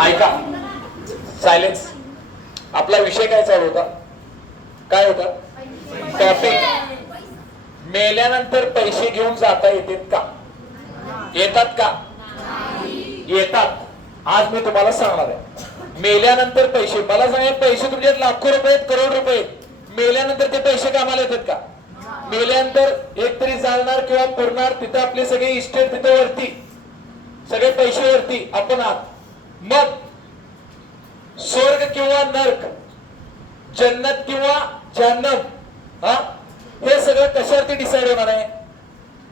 ऐका, सायलेन्स. आपला विषय काय चालू होता? काय होता टॉपिक? मेल्यानंतर पैसे घेऊन जाता येतात का? येतात का? येतात. आज मी तुम्हाला सांगणार आहे, मेल्यानंतर पैसे. मला सांगा, पैसे तुमचे लाखो रुपये आहेत, करोड रुपये आहेत, मेल्यानंतर ते पैसे कामाला येतात का? मेल्यानंतर एकतरी जाणार किंवा पुरणार, तिथे आपले सगळे इस्टेट तिथे वरती, सगळे पैसे वरती, आपण आत. मग स्वर्ग किंवा नरक, जन्नत किंवा जहन्नम, हा, हे सगळं कशावरती डिसाइड होणार आहे?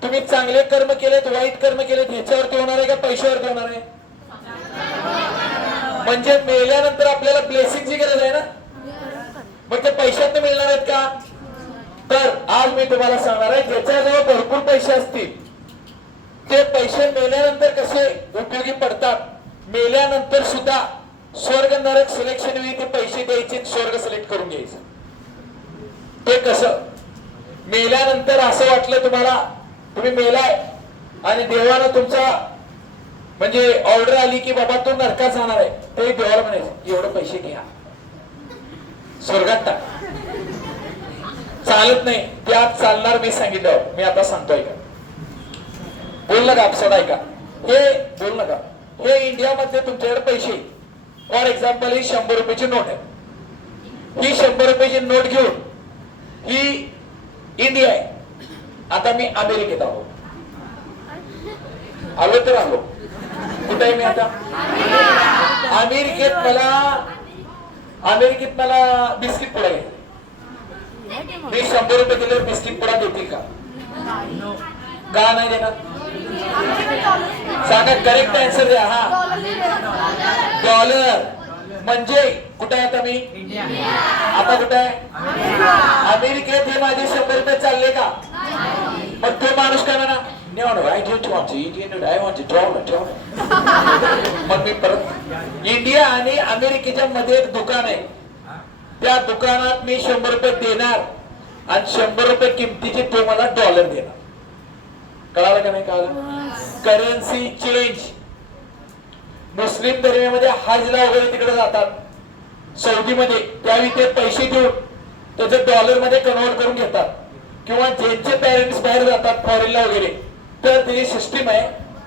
तुम्ही चांगले कर्म केलेत, वाईट कर्म केलेत, ह्याच्यावरती होणार आहे का पैशावरती होणार आहे? म्हणजे मेल्यानंतर आपल्याला ब्लेसिंगची गरज आहे ना, मग ते पैशात मिळणार आहेत का? तर आज मी तुम्हाला सांगणार आहे, ज्याच्याजवळ भरपूर पैसे असतील ते पैसे मेल्यानंतर कसे उपयोगी पडतात. मेल्यानंतर सुद्धा स्वर्ग नरक सिलेक्शन वेळी ते पैसे द्यायचे, स्वर्ग सिलेक्ट करून घ्यायचं. ते कसं? मेल्यानंतर असं वाटलं तुम्हाला, तुम्ही मेलाय आणि देवानं तुमचा म्हणजे ऑर्डर आली की बाबा तू नरकात जाणार आहे, तरी देवाला म्हणायचं एवढे पैसे घ्या, स्वर्गात टाक. चालत नाही, त्यात चालणार. मी सांगितलं, मी आता सांगतोय का, बोल नका, अपसाड ऐका, हे बोल नका. हे इंडियामध्ये तुमच्याकडे पैसे, फॉर एक्झाम्पल ही 100 रुपयाची नोट आहे. ही 100 रुपयाची नोट घेऊन, ही इंडिया आहे, आता मी अमेरिकेत आलो. आलो तर आलो, कुठे आहे मी आता? अमेरिकेत मला बिस्किट पुडा आहे. मी 100 रुपये दिल्यावर बिस्किट पुडा देतील का? का नाही देणार? सांगा, करेक्ट आन्सर द्या. हा, डॉलर. म्हणजे कुठे आहे आता मी? आता कुठे आहे? अमेरिकेत. हे माझे 100 रुपये चालले का? मग तो माणूस काय म्हणा, मग मी परत इंडिया आणि अमेरिकेच्या मध्ये एक दुकान आहे, त्या दुकानात मी 100 रुपये देणार आणि 100 रुपये किमतीचे तो मला डॉलर देणार. कळालं का नाही? कळालं? Currency change. मुस्लिम धर्मामध्ये हजला वगैरे तिकडे जातात, सौदीमध्ये, त्यावेळी ते पैसे देऊन त्याचे डॉलर मध्ये कन्वर्ट करून घेतात. किंवा ज्यांचे पॅरेंट्स बाहेर जातात फॉरेनला वगैरे, तर त्याची सिस्टीम आहे,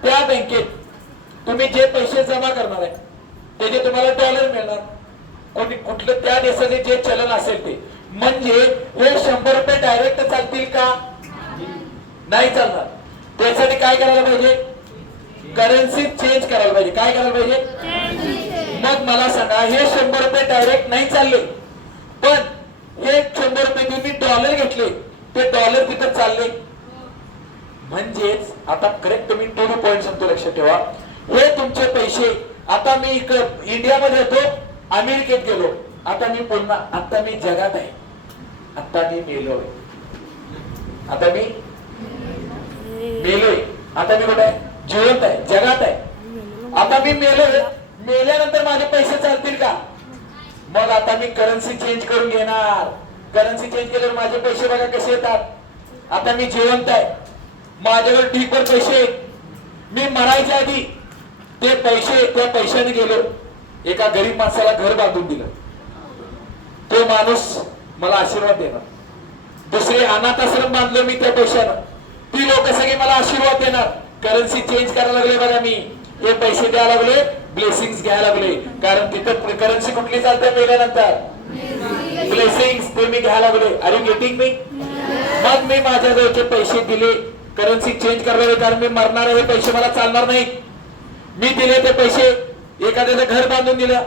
त्या बँकेत तुम्ही जे पैसे जमा करणार आहे त्याचे तुम्हाला डॉलर मिळणार. कोणी कुठलं त्या देशाचे जे चलन असेल ते. म्हणजे हे 100 रुपये डायरेक्ट चालतील का? नाही चालणार. त्यासाठी काय करायला पाहिजे? करन्सी चेंज करायला पाहिजे. काय करायला पाहिजे? मग मला सांगा, हे 100 रुपये डायरेक्ट नाही चालले, पण हे 100 रुपये तुम्ही डॉलर घेतले, ते डॉलर तिथं चालले. म्हणजेच आता करेक्ट तुम्ही टू द पॉइंट सांगतो, लक्षात ठेवा. हे तुमचे पैसे, आता मी इंडियामध्ये येतो, अमेरिकेत गेलो, आता मी पुन्हा, आता मी जगात आहे, आता मी मेलोय, आता मी मेलोय, आता मी कुठे आहे? जिवंत आहे, जगात आहे. आता मी मेलोय, मेल्यानंतर माझे पैसे चालतील का? मग आता मी करन्सी चेंज करून घेणार. करन्सी चेंज केल्यावर माझे पैसे बघा कसे येतात. आता मी जिवंत आहे, माझ्याकडे ढीकभर पैसे आहेत. मी मरायच्या आधी ते पैसे, त्या पैशाने गेलो, एका गरीब माणसाला घर बांधून दिलं, तो माणूस मला आशीर्वाद देणार. दुसरे अनाथ आश्रम बांधलो मी त्या पैशानं, ती लोक सगळे मला आशीर्वाद देणार. करन्सी चेंज करायला लागले बघा, मी हे पैसे द्यायला लागले, ब्लेसिंग्स घ्यायला लागले. कारण तिथं करन्सी कुठली चालते मेल्यानंतर? ब्लेसिंग्स. ते मी घ्यायला लागले. Are you getting me? मग मी माझ्या जवळचे पैसे दिले, करन्सी चेंज करायला, कारण मी मरणार आहे, हे पैसे मला चालणार नाही. मी दिले ते पैसे, एखाद्याचं घर बांधून दिलं,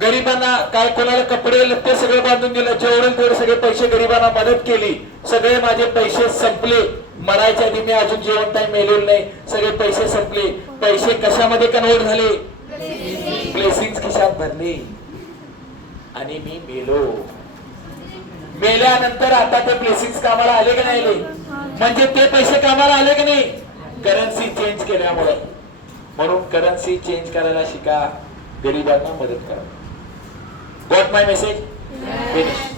गरिबांना काय, कोणाला कपडे लत्ते सगळे बांधून दिलं, जेवढे तेवढे सगळे पैसे गरिबांना मदत केली. सगळे माझे पैसे संपले. मरायच्या आधी मी अजून जिवंत आहे, मेलेलो नाही, सगळे पैसे संपले. पैसे कशामध्ये कन्वर्ट झाले? ब्लेसिंग्स खिशात भरले आणि मी मेलो. मेल्यानंतर आता ते ब्लेसिंग्स कामाला आले की नाही आले? म्हणजे ते पैसे कामाला आले की नाही? करन्सी चेंज केल्यामुळे. म्हणून करन्सी चेंज करायला शिका, गरिबांना मदत करा. गॉट माय मेसेज? फिनिश.